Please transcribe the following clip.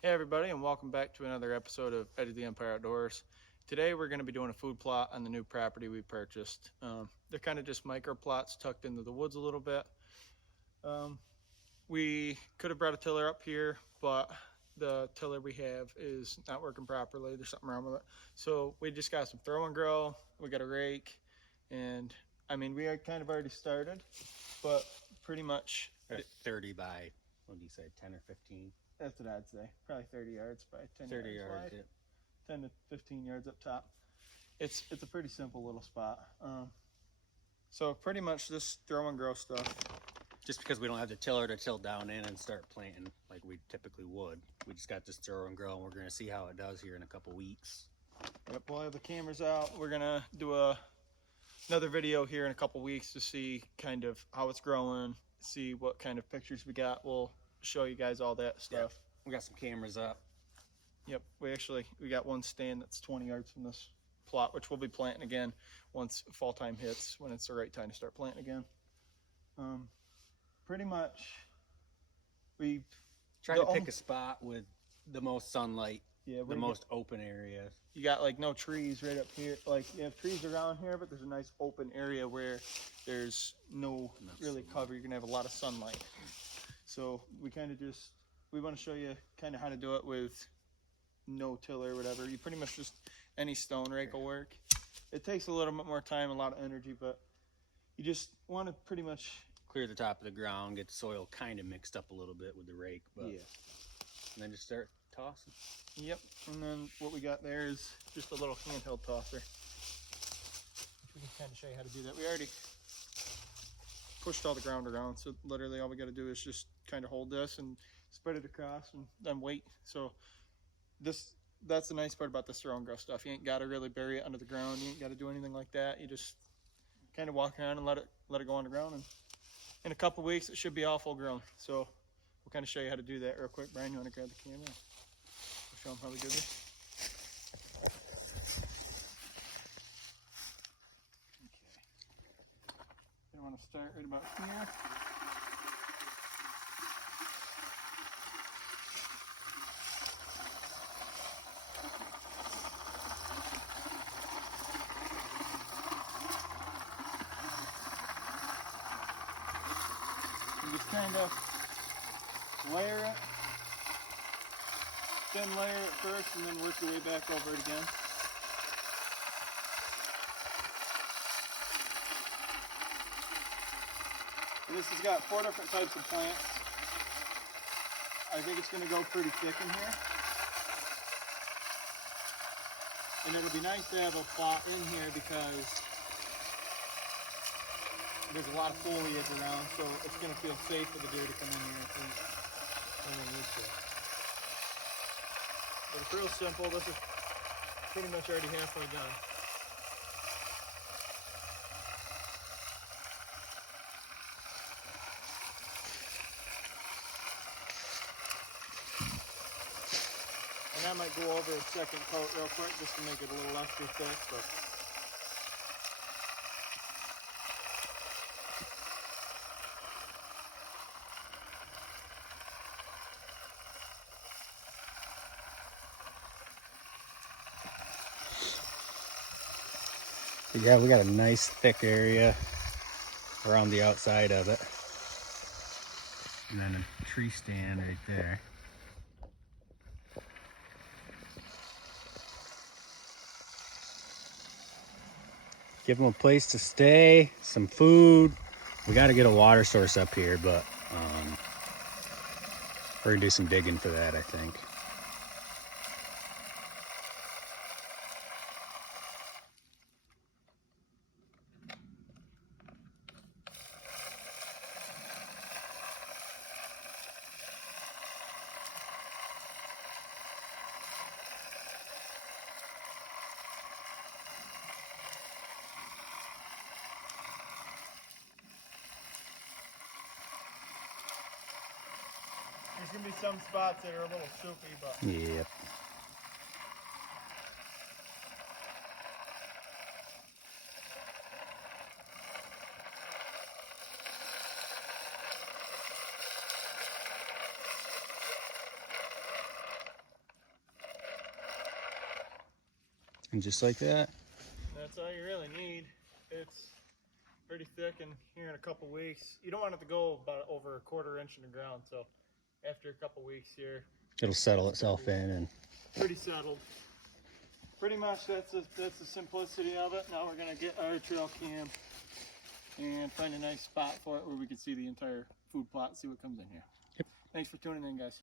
Hey everybody, and welcome back to another episode of Eddie the Empire Outdoors. Today we're going to be doing a food plot on the new property we purchased. They're kind of just micro plots tucked into the woods a little bit. Um, we could have brought a tiller up here, but the tiller we have is not working properly. There's something wrong with it. So we just got some throw and grow. We got a rake, and I mean we are kind of already started, but pretty much Or 30 by, what do you say, 10 or 15? that's what I'd say. Probably 30 yards by 10 30 yards yards, wide. yeah. 10 to 15 yards up top. It's a pretty simple little spot. So pretty much this throw and grow stuff. Just because we don't have the tiller to till down in and start planting like we typically would. We just got this throw and grow, and we're going to see how it does here in a couple weeks. Yep, we'll have the cameras out. We're gonna do another video here in a couple weeks to see kind of how it's growing, see what kind of pictures we got. We'll show you guys all that stuff. Yep. We got some cameras up. Yep, we got one stand that's 20 yards from this plot, which we'll be planting again once fall time hits, when it's the right time to start planting again. Pretty much, we Try to pick a spot with the most sunlight, the most open area. You got like no trees right up here. Like you have trees around here, but there's a nice open area where there's no really cover. You're gonna have a lot of sunlight. So we kind of just we want to show you kind of how to do it with no tiller or whatever. You pretty much just any stone rake will work. It takes a little bit more time, a lot of energy, but you just want to pretty much clear the top of the ground, get the soil kind of mixed up a little bit with the rake, but yeah. And then just start tossing. Yep, and then what we got there is just a little handheld tosser. We can kind of show you how to do that. We already pushed all the ground around, so literally all we got to do is just kind of hold this and spread it across and then wait. So that's the nice part about this throw and grow stuff. You ain't got to really bury it under the ground. You ain't got to do anything like that. You just kind of walk around and let it go on the ground, and in a couple weeks it should be all full grown. So we'll kind of show you how to do that real quick. Brian, you want to grab the camera? We'll show them how we do this. I want to start right about here. You just kind of layer it, thin layer it first, and then work your way back over it again. This has got 4 different types of plants. I think it's going to go pretty thick in here. And it'll be nice to have a plot in here because there's a lot of foliage around, so it's going to feel safe for the deer to come in here and eat when they need to. But it's real simple. This is pretty much already halfway done. And I might go over a second coat real quick just to make it a little extra thick, but yeah, we got a nice thick area around the outside of it. And then a tree stand right there. Give them a place to stay, some food. We got to get a water source up here, but we're gonna do some digging for that, I think. there's going to be some spots that are a little soupy, but Yep. And just like that. That's all you really need. It's pretty thick, and here in a couple weeks, you don't want it to go about over a 1/4 inch in the ground. So after a couple weeks here, It'll settle itself in and pretty settled. Pretty much that's the simplicity of it. Now we're gonna get our trail cam and find a nice spot for it where we can see the entire food plot, see what comes in here. Yep. Thanks for tuning in, guys.